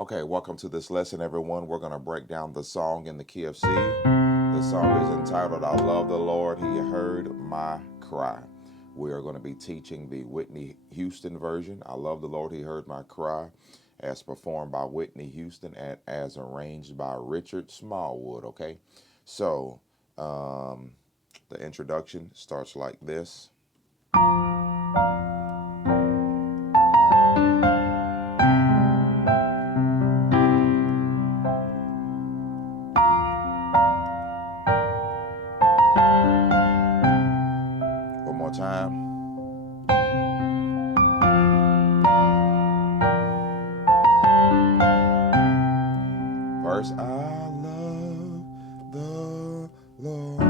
Okay, welcome to this lesson, everyone. We're going to break down the song in the key of C. The song is entitled, I Love the Lord, He Heard My Cry. We are going to be teaching the Whitney Houston version, I Love the Lord, He Heard My Cry, as performed by Whitney Houston and as arranged by Richard Smallwood, okay? So, the introduction starts like this. One more time. Verse, I love the Lord.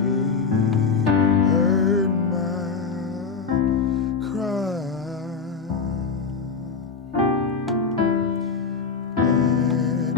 He heard my cry, and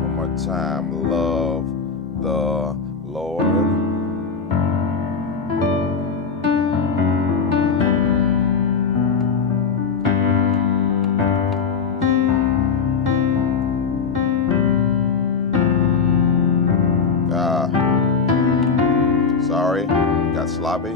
one more time, love the Lord. Sorry, got sloppy.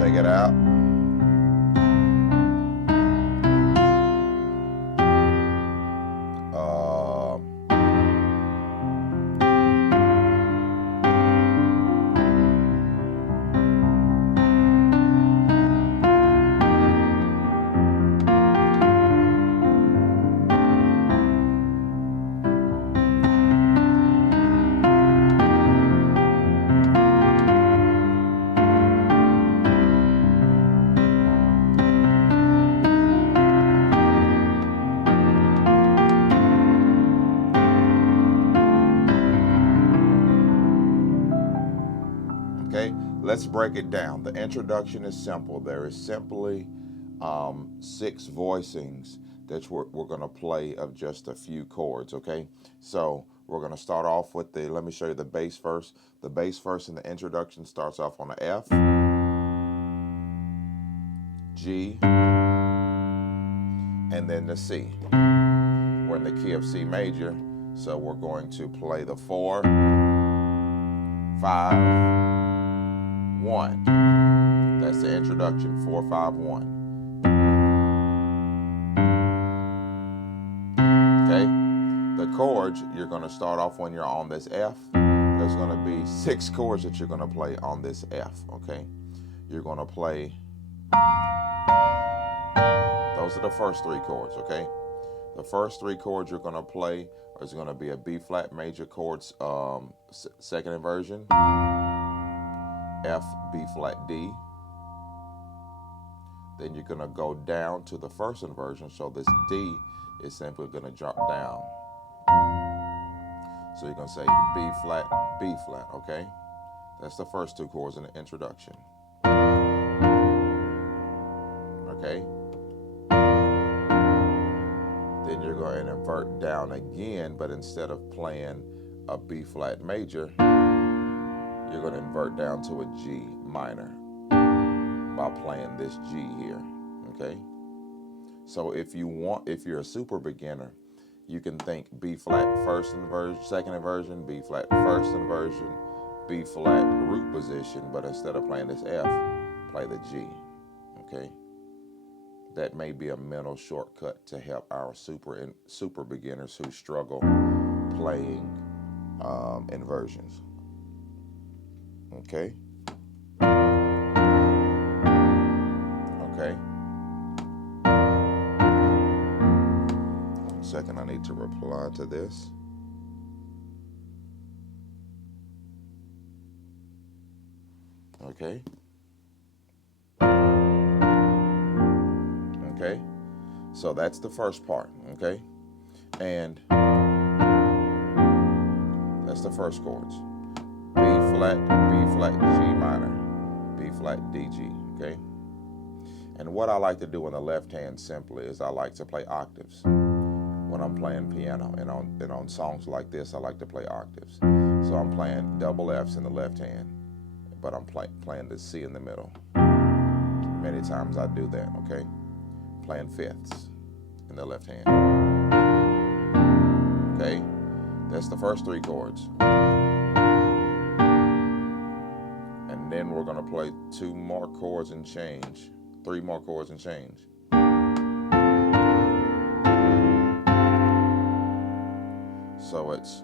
Take it out. Okay, let's break it down. The introduction is simple. There is simply 6 voicings that we're going to play of just a few chords, okay? So we're going to start off with let me show you the bass first. The bass first in the introduction starts off on an F, G, and then the C. We're in the key of C major, so we're going to play the 4, 5, 1. That's the introduction, 4, 5, 1. Okay? The chords, you're going to start off when you're on this F. There's going to be 6 chords that you're going to play on this F, okay? You're going to play, those are the first 3 chords, okay? The first 3 chords you're going to play is going to be a B flat major chords, second inversion, F, B flat, D. Then you're going to go down to the first inversion, so this D is simply going to drop down. So you're going to say B flat, okay? That's the first 2 chords in the introduction. Okay? Then then you're going to invert down again, but instead of playing a B flat major, you're going to invert down to a G minor by playing this G here, okay? So if you're a super beginner, you can think B flat first inversion, second inversion, B flat first inversion, B flat root position, but instead of playing this F, play the G, okay? That may be a mental shortcut to help our super beginners who struggle playing inversions, okay? Okay. 1 second, I need to reply to this. Okay. Okay. So that's the first part, okay? And that's the first chords. B flat, G minor, B flat, D, G, okay? And what I like to do in the left hand simply is I like to play octaves when I'm playing piano. And on songs like this, I like to play octaves. So I'm playing double Fs in the left hand, but I'm playing the C in the middle. Many times I do that, okay? Playing fifths in the left hand. Okay? That's the first three chords. And then we're gonna play three more chords and change. So it's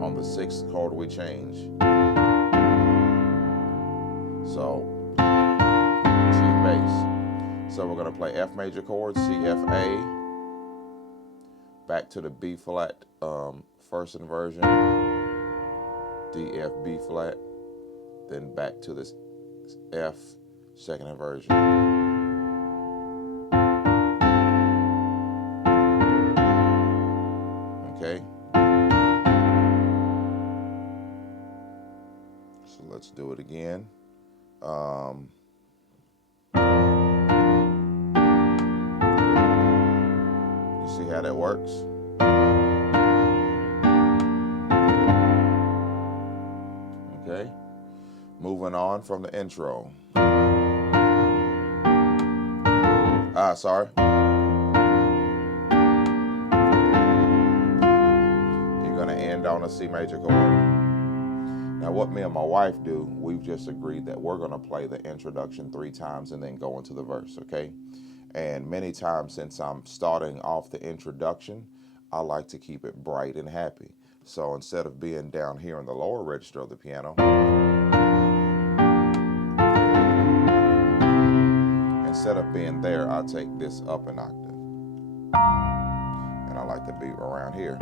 on the sixth chord we change. So G bass. So we're gonna play F major chords, C, F, A, back to the B flat first inversion, D, F, B flat, then back to this F second inversion. Okay? So let's do it again. You see how that works? Okay? Moving on from the intro. Sorry. You're gonna end on a C major chord. Now what me and my wife do, we've just agreed that we're gonna play the introduction 3 times and then go into the verse, okay? And many times since I'm starting off the introduction, I like to keep it bright and happy. So instead of being down here in the lower register of the piano, instead of being there, I take this up an octave. And I like to be around here.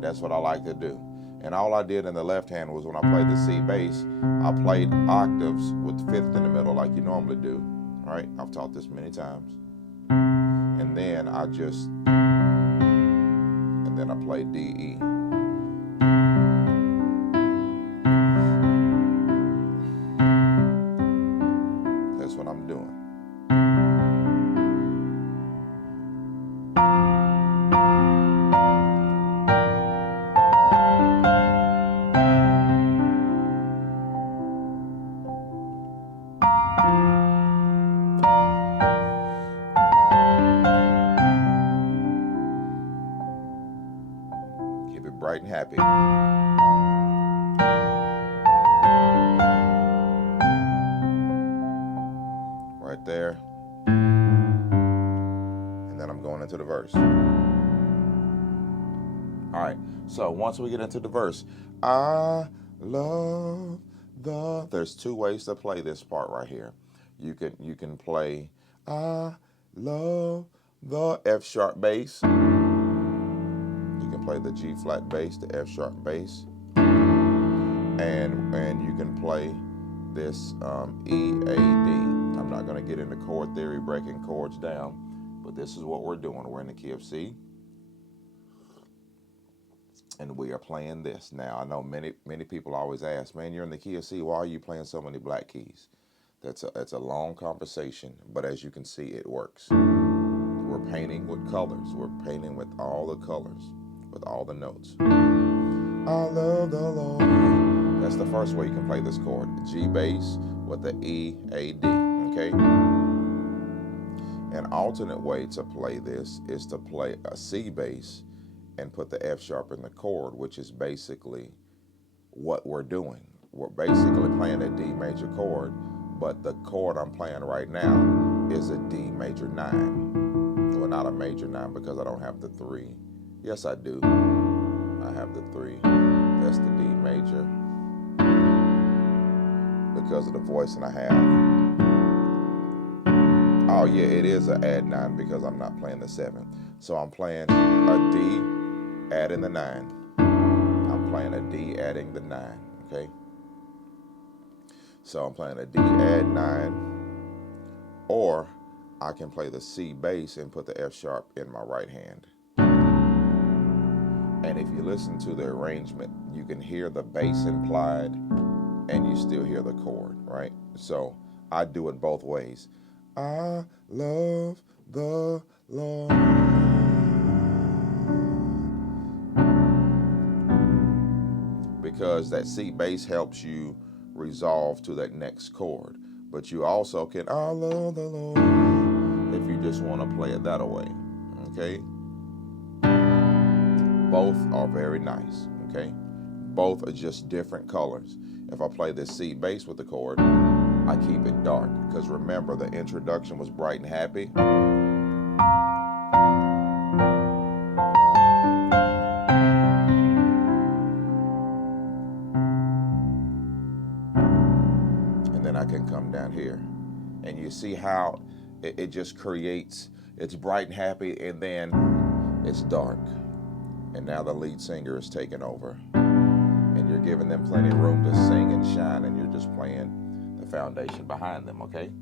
That's what I like to do. And all I did in the left hand was when I played the C bass, I played octaves with fifth in the middle like you normally do, right? I've taught this many times. And then I played D, E. That's what I'm doing. Keep it bright and happy. Right there. And then I'm going into the verse. All right, so once we get into the verse, I love there's 2 ways to play this part right here. You can play I love the F sharp bass, play the G flat bass, the F sharp bass, and you can play this E, A, D. I'm not going to get into chord theory, breaking chords down, but this is what we're doing. We're in the key of C, and we are playing this. Now, I know many people always ask, man, you're in the key of C, why are you playing so many black keys? That's a long conversation, but as you can see, it works. We're painting with colors. We're painting with all the colors, with all the notes. I love the Lord. That's the first way you can play this chord. G bass with the E, A, D, okay? An alternate way to play this is to play a C bass and put the F sharp in the chord, which is basically what we're doing. We're basically playing a D major chord, but the chord I'm playing right now is a D major 9. Well, not a major 9 because I don't have the 3. Yes, I do. I have the 3. That's the D major because of the voice and I have. Oh yeah, it is an add 9 because I'm not playing the 7. So I'm playing a D, adding the 9. I'm playing a D, adding the 9, okay? So I'm playing a D, add 9, or I can play the C bass and put the F sharp in my right hand. And if you listen to the arrangement, you can hear the bass implied and you still hear the chord, right? So I do it both ways. I love the Lord. Because that C bass helps you resolve to that next chord. But you also can, I love the Lord, if you just want to play it that way, okay? Both are very nice, okay? Both are just different colors. If I play this C bass with the chord, I keep it dark, because remember the introduction was bright and happy. And then I can come down here. And you see how it just creates, it's bright and happy, and then it's dark. And now the lead singer is taking over. And you're giving them plenty of room to sing and shine, and you're just playing the foundation behind them, okay?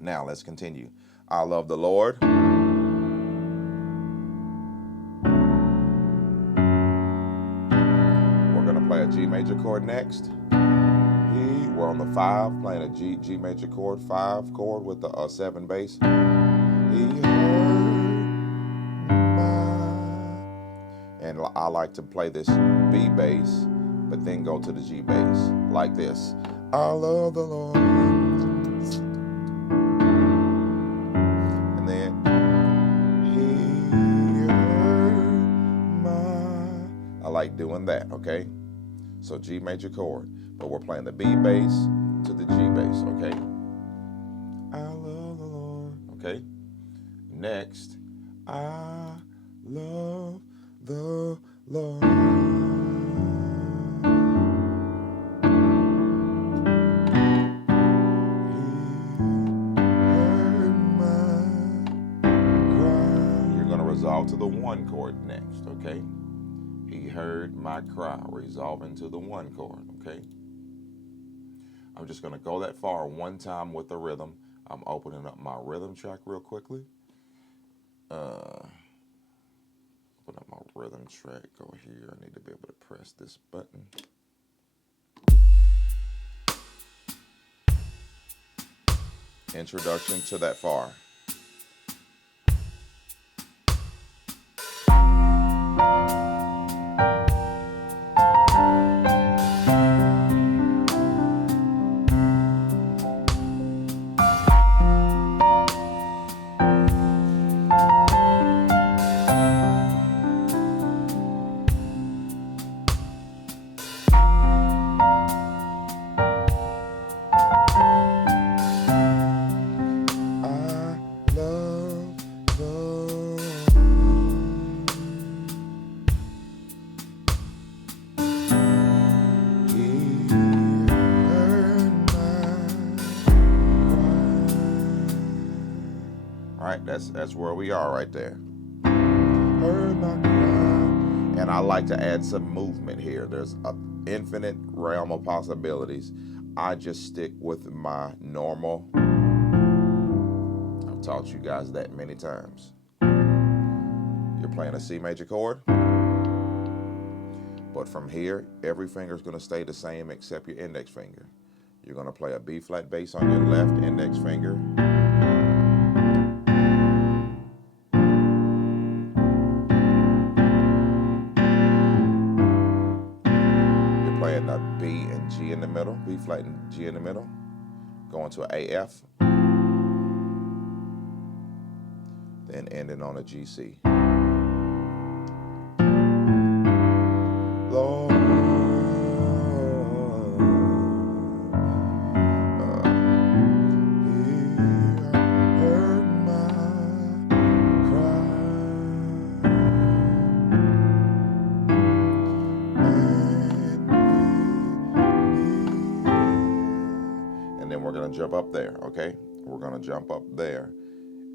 Now let's continue. I love the Lord. We're gonna play a G major chord next. We're on the 5, playing a G major chord, 5 chord with the 7 bass. And I like to play this B bass, but then go to the G bass, like this. I love the Lord. And then, He heard my... I like doing that, okay? So G major chord, but we're playing the B bass to the G bass, okay? I love the Lord, okay? Next, I love the Lord. He heard my cry. You're going to resolve to the 1 chord next, okay? He heard my cry, resolving to the 1 chord, okay? I'm just going to go that far one time with the rhythm. I'm opening up my rhythm track real quickly. Open up my rhythm track, go here. I need to be able to press this button. Introduction to that far. right, that's where we are right there. Heard my cry. And I like to add some movement here. There's an infinite realm of possibilities. I just stick with my normal. I've taught you guys that many times. You're playing a C major chord, but from here, every finger is going to stay the same except your index finger. You're going to play a B flat bass on your left index finger. You're playing a B and G in the middle, B flat and G in the middle, going to an AF, then ending on a GC. Lord, heard my cry, and then we're going to jump up there, okay? We're going to jump up there,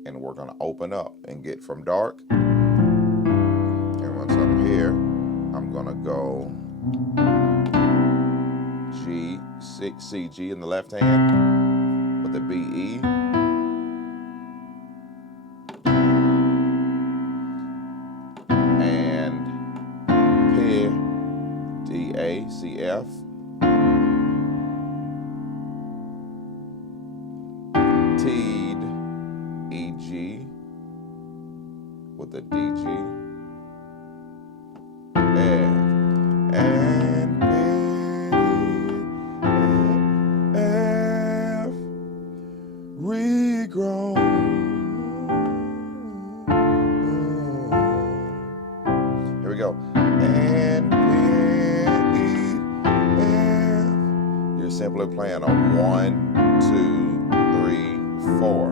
and we're going to open up and get from dark. And once I'm here, I'm going to go G, C, G in the left hand with the B, E. And P, D, A, C, F. T'd, E, G with the D, G. F, and F, regrown. Here we go. And F. You're simply playing a 1, 2, 3, 4,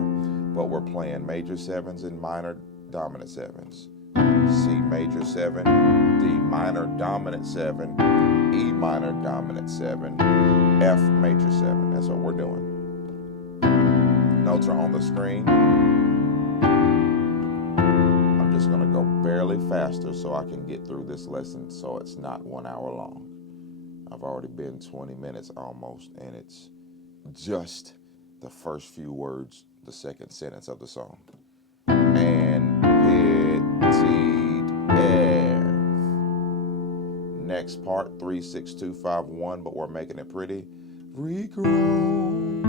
but we're playing major sevens and minor dominant sevens. C major 7, D minor dominant 7, E minor dominant 7, F major 7. That's what we're doing. Notes are on the screen. I'm just going to go barely faster so I can get through this lesson so it's not 1 hour long. I've already been 20 minutes almost, and it's just the first few words, the second sentence of the song. And F. Next part, 3, 6, 2, 5, 1, but we're making it pretty. Regrown.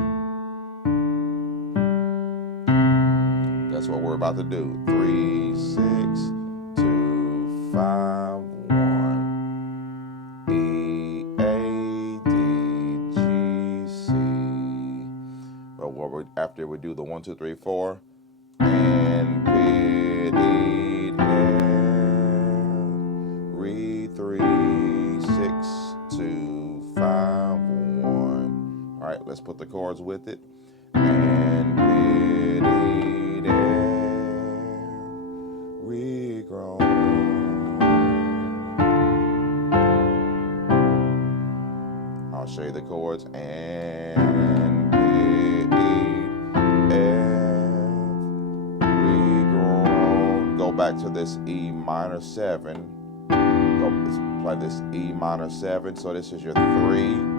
That's what we're about to do. 3, 6, 2, 5, 1. E, A, D, G, C. But after we do the 1, 2, 3, 4, and P, D, F, Re, 3, 6, 2, 5, 1. All right, let's put the chords with it. And P, D, F, regrown. I'll show you the chords. And P, F, regrown. Go back to this E minor 7. Let's play this E minor 7. So this is your 3.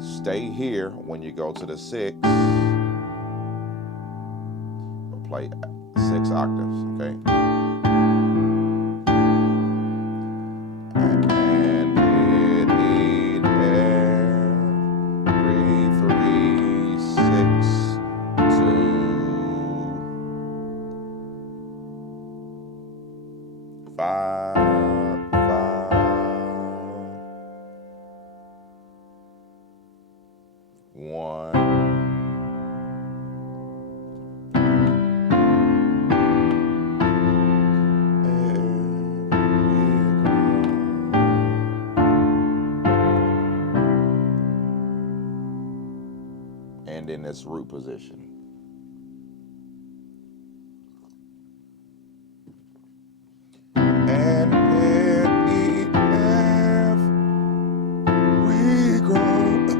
Stay here when you go to the 6. But play 6 octaves, okay? And hit E, F, Re, 3, 6, 2, 5. And in this root position. And hit E, F, regrown.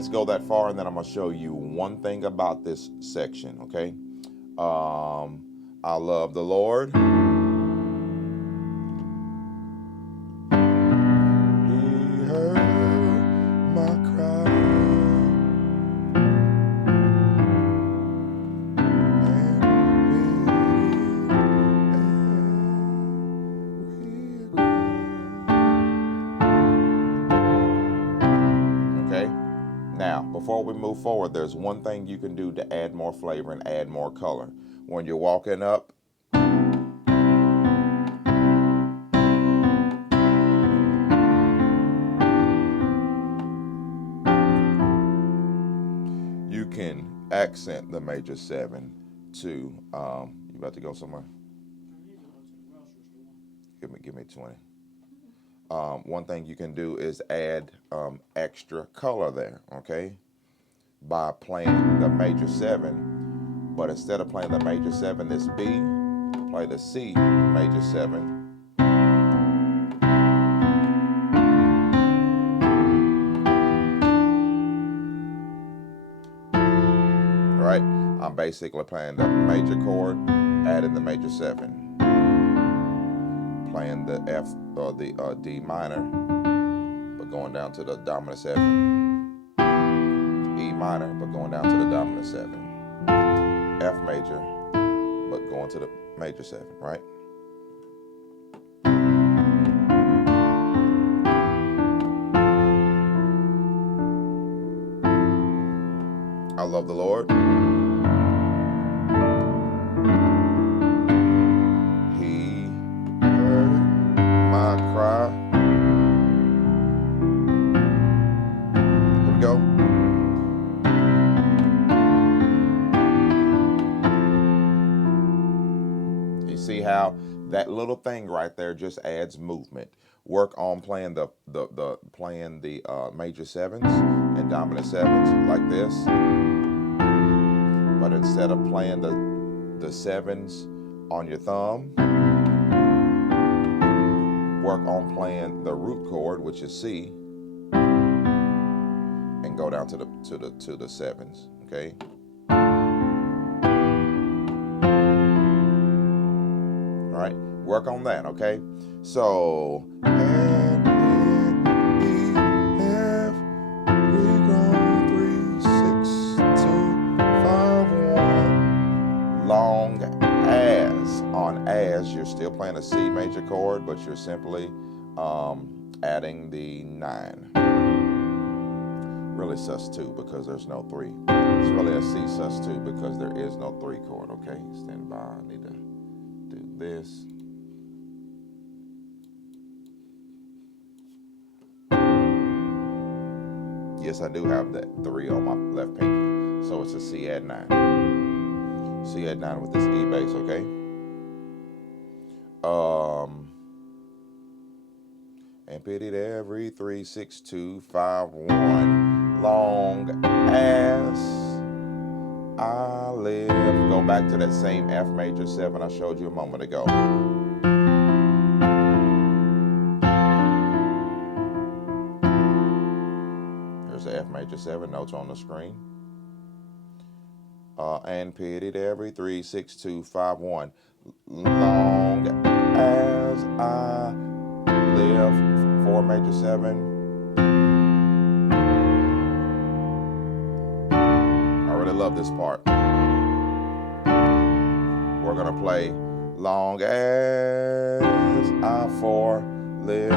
let's go that far, and then I'm going to show you one thing about this section, okay? I love the Lord. He heard my cry. Now, before we move forward, there's one thing you can do to add more flavor and add more color. When you're walking up, you can accent the major 7 to, you about to go somewhere? Give me 20. One thing you can do is add extra color there, okay? By playing the major 7, but instead of playing the major 7, this B, play the C major 7. Right? I'm basically playing the major chord, adding the major 7. Playing the F or the D minor, but going down to the dominant 7. E minor, but going down to the dominant 7. F major, but going to the major 7, right? I love the Lord. He heard my cry. Here we go. You see how that little thing right there just adds movement. Work on playing the major 7s and dominant 7s like this. But instead of playing the 7s on your thumb, work on playing the root chord, which is C, and go down to the 7s, okay? All right, work on that, okay? So, and E, F, we go 3, 6, 2, 5, 1. Long as. On as, you're still playing a C major chord, but you're simply adding the 9. Really sus2 because there's no 3. It's really a C sus2 because there is no 3 chord, okay? Stand by, I need to do this. Yes, I do have that 3 on my left pinky, so it's a C add 9. C add 9 with this E bass, okay? And pitied every 3, 6, 2, 5, 1. Long as I live. Go back to that same F major 7 I showed you a moment ago. Here's the F major 7 notes on the screen. And pitied every 3, 6, 2, 5, 1. Long as I live. 4 major 7. I really love this part. We're gonna play long as I 4 live.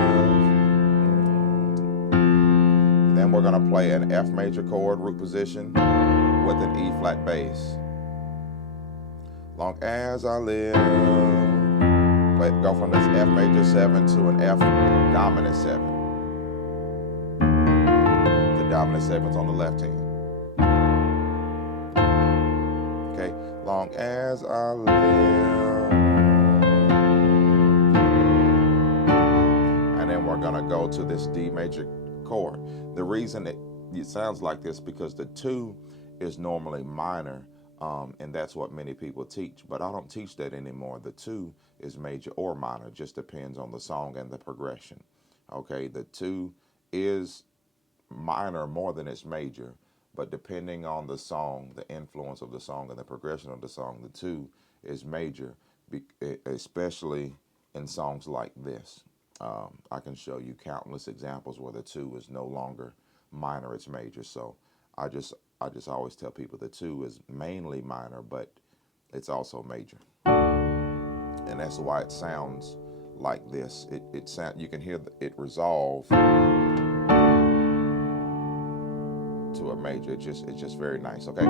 Then we're gonna play an F major chord root position with an E flat bass. Long as I live. Go from this F major 7 to an F dominant 7. The dominant 7's on the left hand. Okay, long as I live. And then we're gonna go to this D major chord. The reason it sounds like this because the 2 is normally minor. And that's what many people teach, but I don't teach that anymore. The 2 is major or minor, just depends on the song and the progression. Okay, the 2 is minor more than it's major, but depending on the song, the influence of the song and the progression of the song, the 2 is major, especially in songs like this. I can show you countless examples where the 2 is no longer minor, it's major. So I just always tell people the 2 is mainly minor, but it's also major. And that's why it sounds like this. You can hear it resolve to a major. It's just very nice. Okay,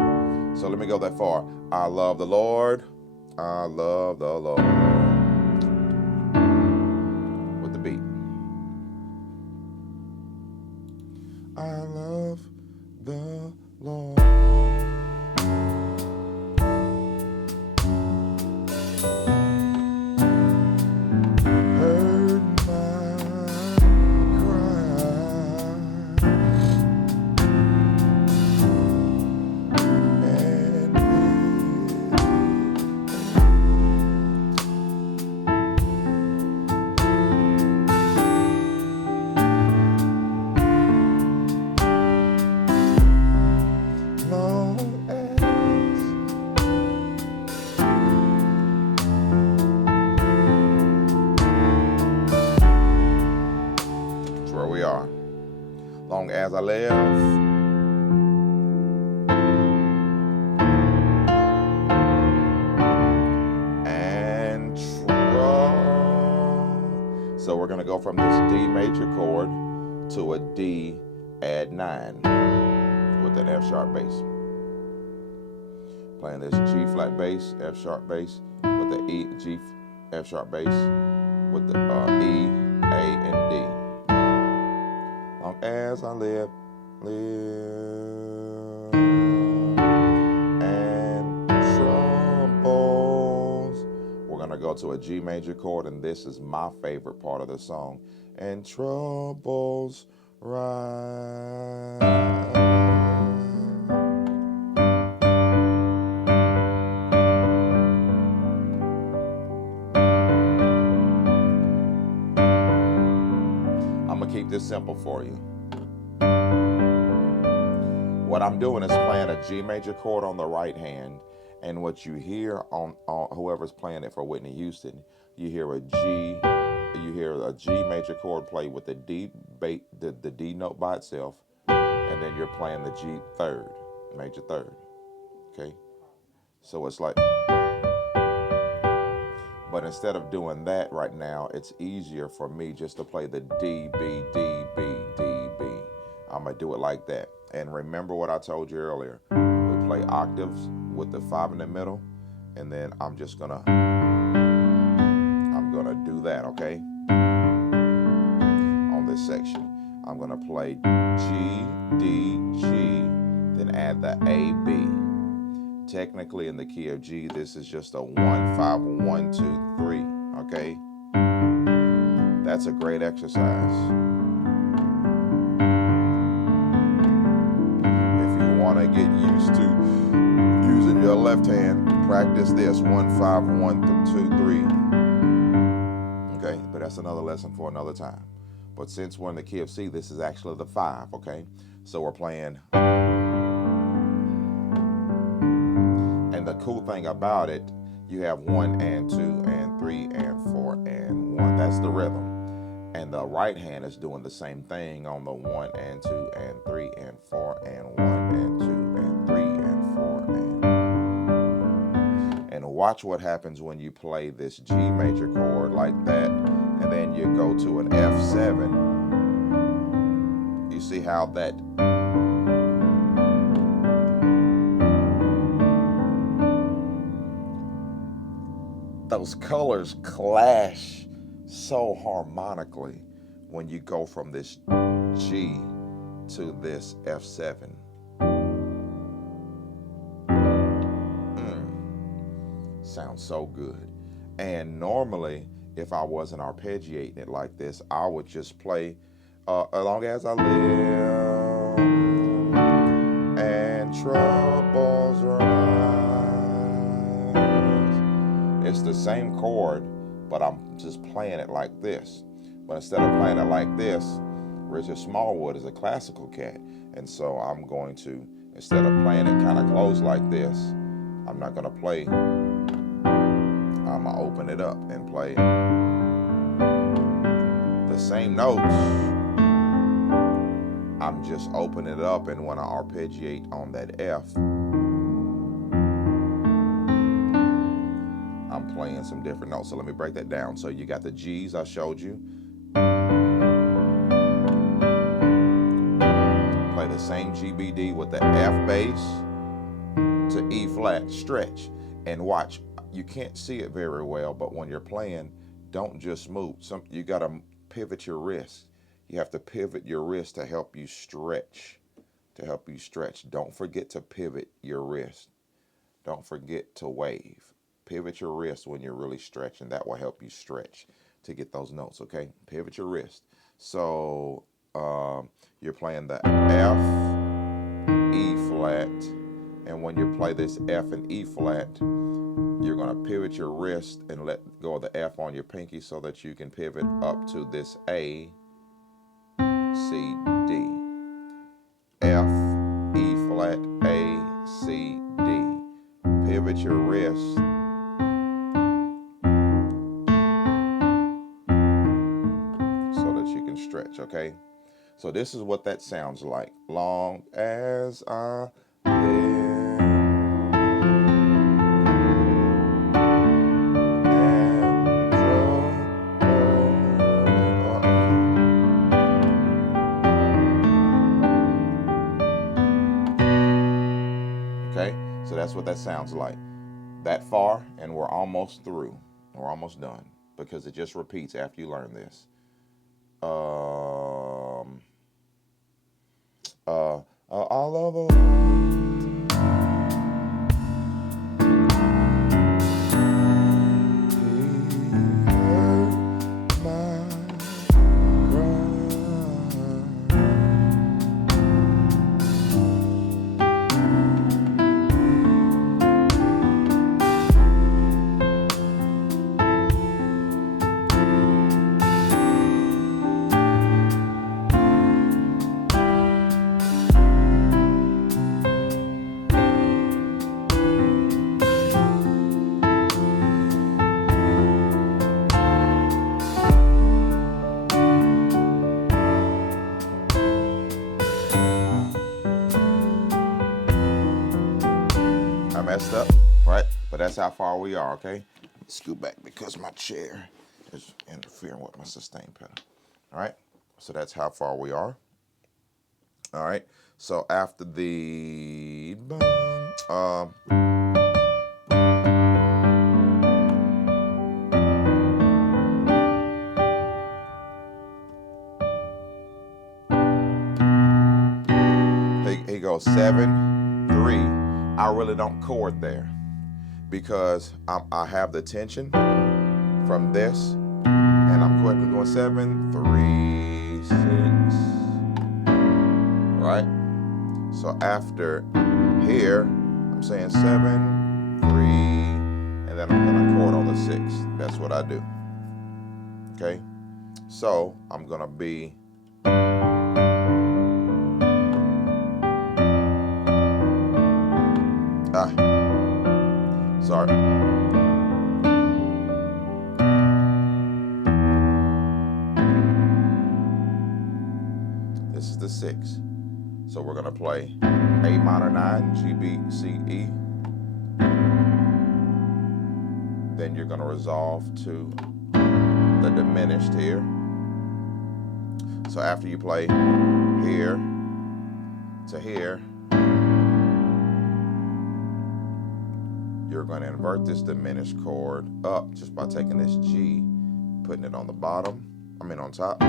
so let me go that far. I love the Lord. I love the Lord. With the beat. I love the Lord. Long as I live, and trust. So we're going to go from this D major chord to a D add 9 with an F sharp bass. Playing this G flat bass, F sharp bass with the E, G F sharp bass with the E, A, and D. Long as I live, and troubles. We're going to go to a G major chord, and this is my favorite part of the song. And troubles rise. I'm going to keep this simple for you. What I'm doing is playing a G major chord on the right hand, and what you hear on whoever's playing it for Whitney Houston, you hear a G major chord play with the D note by itself, and then you're playing the G third, major third. Okay, so it's like, but instead of doing that right now, it's easier for me just to play the D, B, D, B, D, B. I'm gonna do it like that. And remember what I told you earlier. We play octaves with the 5 in the middle, and then I'm gonna do that, okay? On this section, I'm gonna play G, D, G, then add the A, B. Technically, in the key of G, this is just a 1, 5, 1, 2, 3, okay? That's a great exercise. Want to get used to using your left hand, practice this 1, 5, 1, 2, 3. Okay, but that's another lesson for another time. But since we're in the key of C, this is actually the 5. Okay, so we're playing, and the cool thing about it, you have 1 and 2 and 3 and 4 and 1. That's the rhythm. And the right hand is doing the same thing on the 1 and 2 and 3 and 4 and 1 and 2 and 3 and 4 and watch what happens when you play this G major chord like that, and then you go to an F7. You see how that those colors clash so harmonically when you go from this G to this F7. Sounds so good. And normally, if I wasn't arpeggiating it like this, I would just play as long as I live and troubles rise. It's the same chord, but I'm just playing it like this. But instead of playing it like this, Richard Smallwood is a classical cat. And so I'm going to, instead of playing it kind of close like this, I'm not going to play. I'm going to open it up and play the same notes. I'm just opening it up, and when I arpeggiate on that F, I'm playing some different notes. So let me break that down. So you got the G's I showed you. Play the same GBD with the F bass to E flat, stretch, and watch. You can't see it very well, but when you're playing, don't just move. You got to pivot your wrist. You have to pivot your wrist to help you stretch. Don't forget to pivot your wrist. Don't forget to wave. Pivot your wrist when you're really stretching. That will help you stretch to get those notes, okay? Pivot your wrist. So you're playing the F, E flat, and when you play this F and E flat, you're going to pivot your wrist and let go of the F on your pinky so that you can pivot up to this A, C, D. F, E flat, A, C, D. Pivot your wrist. So that you can stretch, okay? So this is what that sounds like. Long as I live. Okay, so that's what that sounds like. That far, and we're almost through. We're almost done because it just repeats after you learn this. All over. Messed up, right? But that's how far we are, okay? Scoot back because my chair is interfering with my sustain pedal. All right? So that's how far we are. All right? So after the... he goes 7, 3. I really don't chord there because I have the tension from this, and I'm quickly going 7, 3, 6, right? So after here, I'm saying 7, 3, and then I'm gonna chord on the 6. That's what I do, okay? So I'm gonna be sorry. This is the 6. So we're going to play A minor 9, G, B, C, E. Then you're going to resolve to the diminished here. So after you play here to here, you're going to invert this diminished chord up just by taking this G, putting it on the bottom, on top.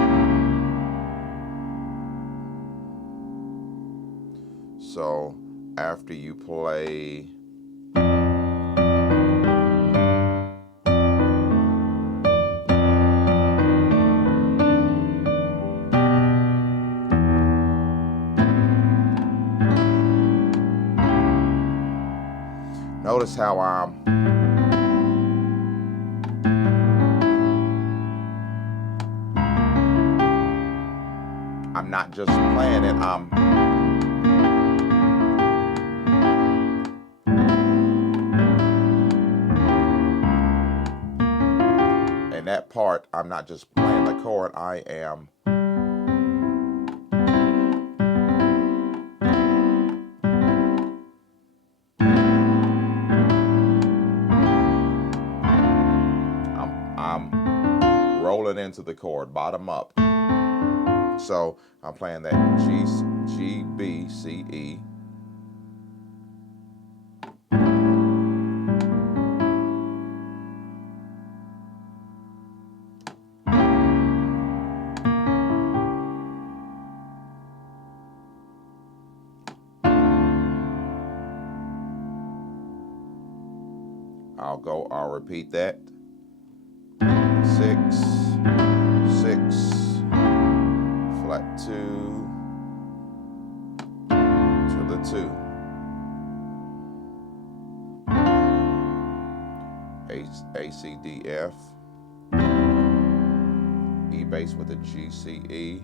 So after you play notice how I'm just playing it. In that part, I'm not just playing the chord, I am rolling into the chord, bottom up. So I'm playing that G, B, C, E. I'll repeat that. 6, 6, flat 2, to the 2. A, C, D, F. E bass with a G, C, E.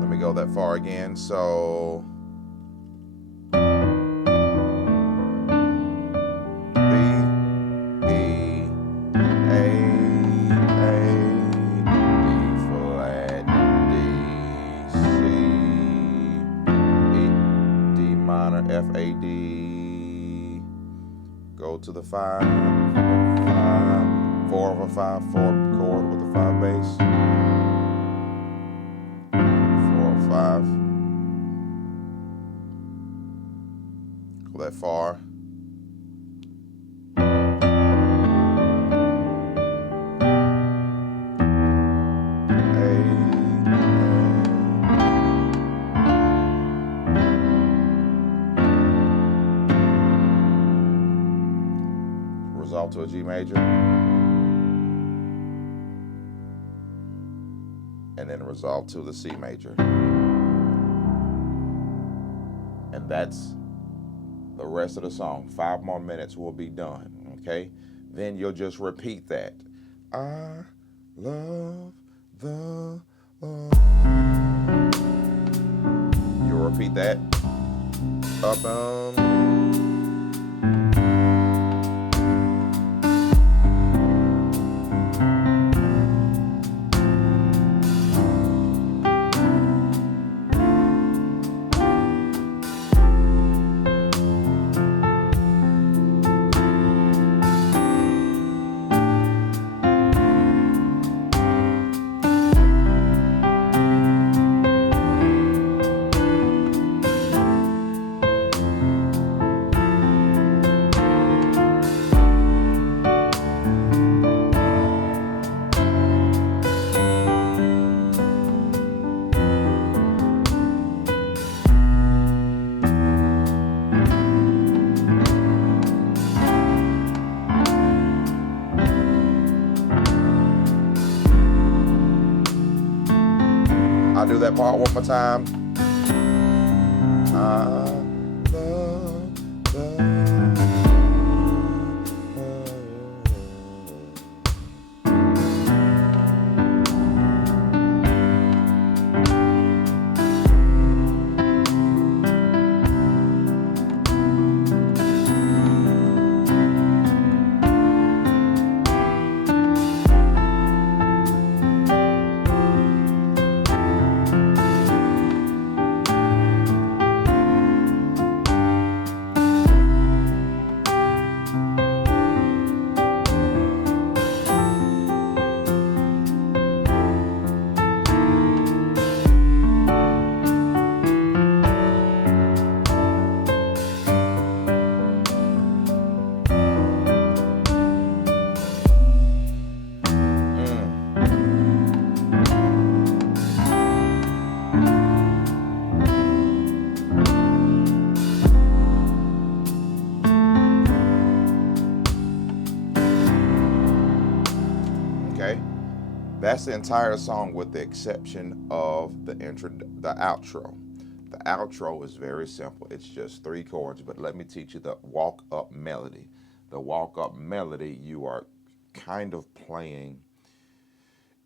Let me go that far again. So F, A, D, go to the 5, 5, 4 over 5, 4 chord with the 5 bass, 4 over 5, go that far. Resolve to a G major, and then resolve to the C major. And that's the rest of the song. 5 more minutes will be done, okay? Then you'll just repeat that. I love the Lord. You'll repeat that. Up, I'll do that part one more time. I love the That's the entire song with the exception of the outro. The outro is very simple. It's just 3 chords, but let me teach you the walk-up melody. The walk up melody, you are kind of playing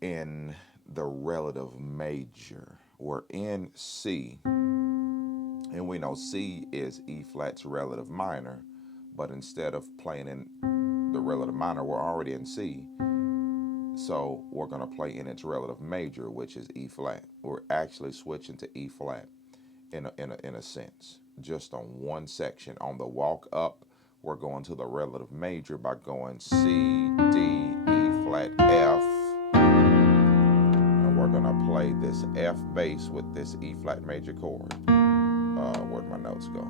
in the relative major. We're in C, and we know C is E flat's relative minor, but instead of playing in the relative minor, we're already in C. So we're going to play in its relative major, which is E flat. We're actually switching to E flat in a sense, just on one section. On the walk up, we're going to the relative major by going C, D, E flat, F. And we're going to play this F bass with this E flat major chord. Where'd my notes go?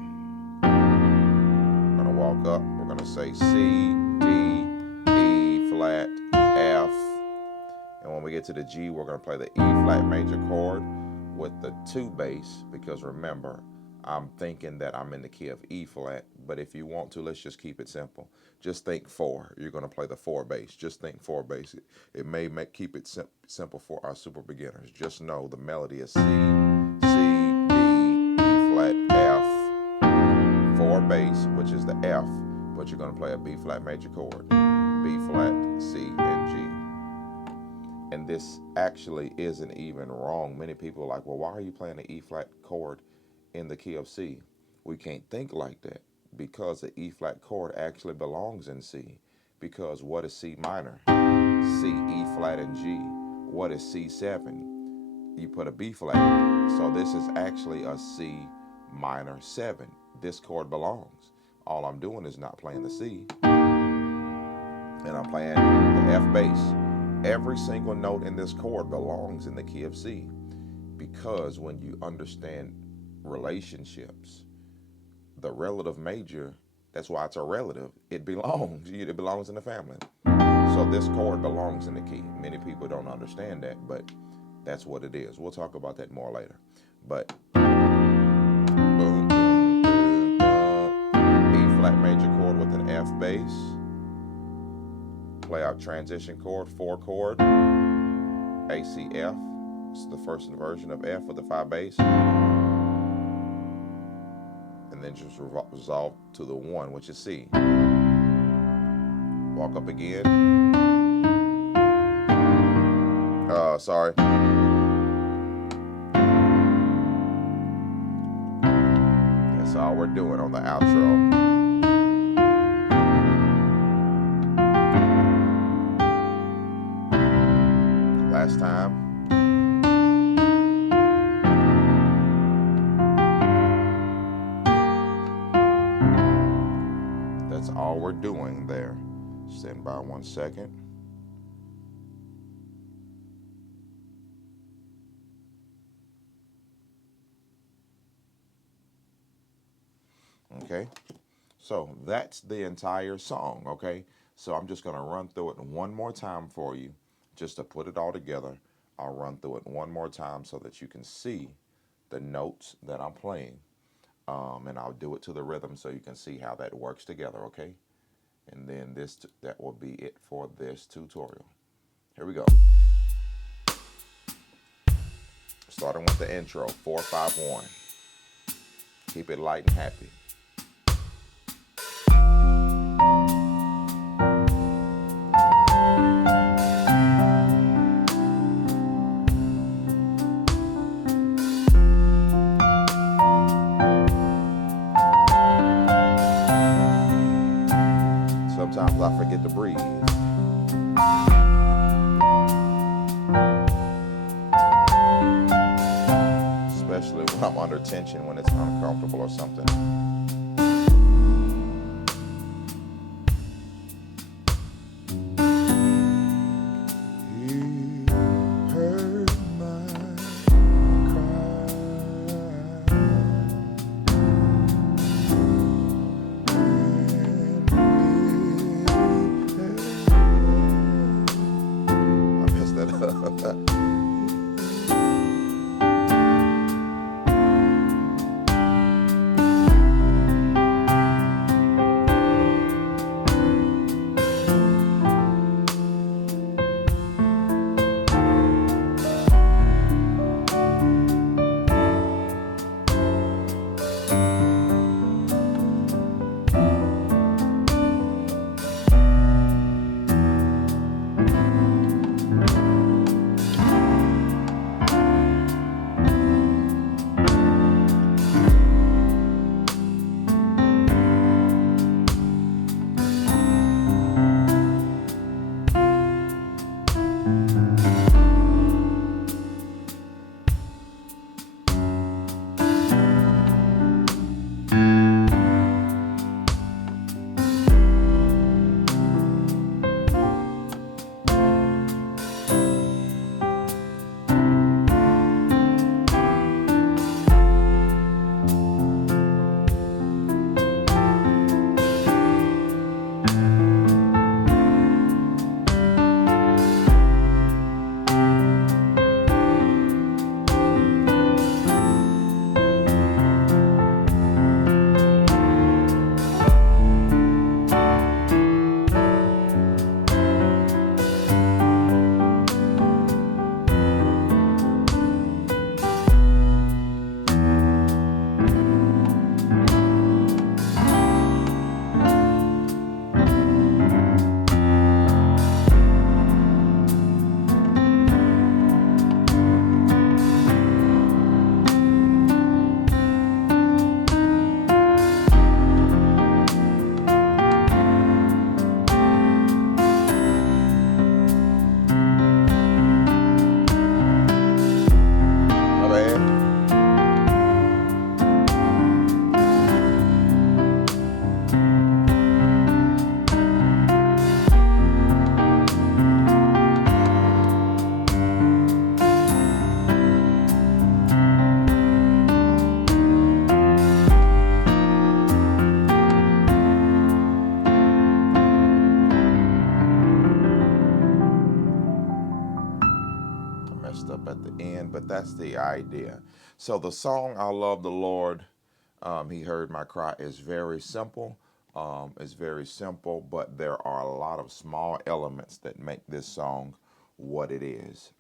We're going to walk up. We're going to say C, D, E flat, F. And when we get to the G, we're going to play the E flat major chord with the 2 bass, because remember, I'm thinking that I'm in the key of E flat, but if you want to, let's just keep it simple. Just think 4. You're going to play the 4 bass. Just think 4 bass. It may keep it simple for our super beginners. Just know the melody is C, C, D, E flat, F, 4 bass, which is the F, but you're going to play a B flat major chord, B flat, C, and G. And this actually isn't even wrong. Many people are like, well, why are you playing the E flat chord in the key of C? We can't think like that, because the E flat chord actually belongs in C. Because what is C minor? C, E flat, and G. What is C7? You put a B flat. So this is actually a C minor 7. This chord belongs. All I'm doing is not playing the C, and I'm playing the F bass. Every single note in this chord belongs in the key of C, because when you understand relationships, the relative major, that's why it's a relative, it belongs in the family. So this chord belongs in the key. Many people don't understand that, but that's what it is. We'll talk about that more later. But boom, boom, boom, boom. E flat major chord with an F bass. Play our transition chord, 4 chord, A, C, F. It's the first inversion of F with the 5 bass. And then just resolve to the 1, which is C. Walk up again. Sorry. That's all we're doing on the outro. Last time. That's all we're doing there. Stand by 1 second. Okay, so that's the entire song, okay? So I'm just going to run through it one more time for you, just to put it all together. I'll run through it one more time so that you can see the notes that I'm playing, and I'll do it to the rhythm so you can see how that works together, okay? And then that will be it for this tutorial. Here we go. Starting with the intro, 4-5-1. Keep it light and happy. Sometimes I forget to breathe. Especially when I'm under tension, when it's uncomfortable or something. messed up at the end, but that's the idea. So the song "I Love the Lord," He Heard My Cry, is very simple. It's very simple, but there are a lot of small elements that make this song what it is.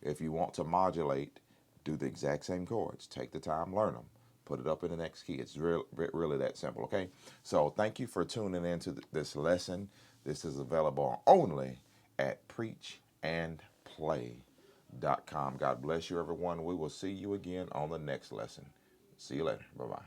If you want to modulate, do the exact same chords. Take the time, learn them, put it up in the next key. It's really that simple, okay? So thank you for tuning in to this lesson. This is available only at preachandplay.com. God bless you, everyone. We will see you again on the next lesson. See you later. Bye-bye.